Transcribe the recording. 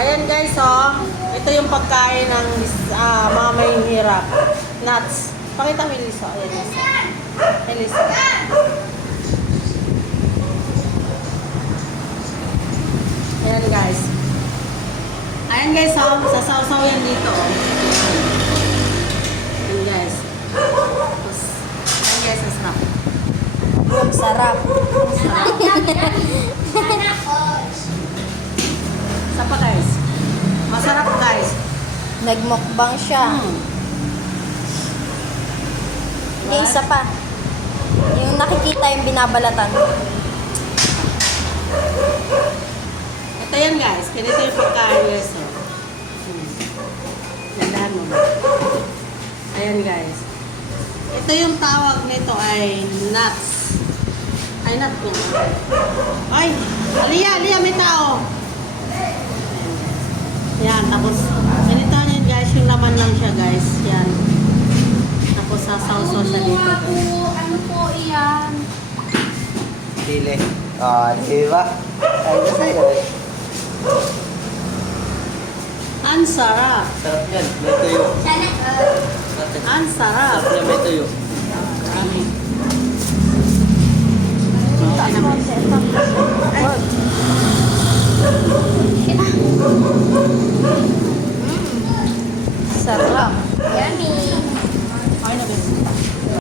Ayan guys, oh. Ito yung pagkain ng mga may hirap. Nuts. Pakita mo, Lisa. Ayan, Lisa. Hey, Lisa. Ayan guys. Ayan guys, oh. Sasaw-saw yan dito, oh. Ayan guys. Tapos, ayan guys, ang sarap. Ang sarap. Isa pa guys. Masarap guys. Nagmukbang siya. Yung isa pa. Yung nakikita yung binabalatan. Ito yan guys. Ganito yung pagkain guys. Oh. Gandahan mo. Ayan guys. Ito yung tawag nito ay nuts. Ay, nut po. Ay! Aliyah, may tao. Yan, tapos ganito yan guys. Yung laman lang siya guys. Yan. Tapos sasawsaw siya dito. Ano po iyan? Dili. Ah, di ba? Ay, sa'yo. Ang sarap. Sarap yan. May tuyo. Sana, Ang sarap. Sarap yan, may tuyo. Marami. Taas mo, set up. Ay,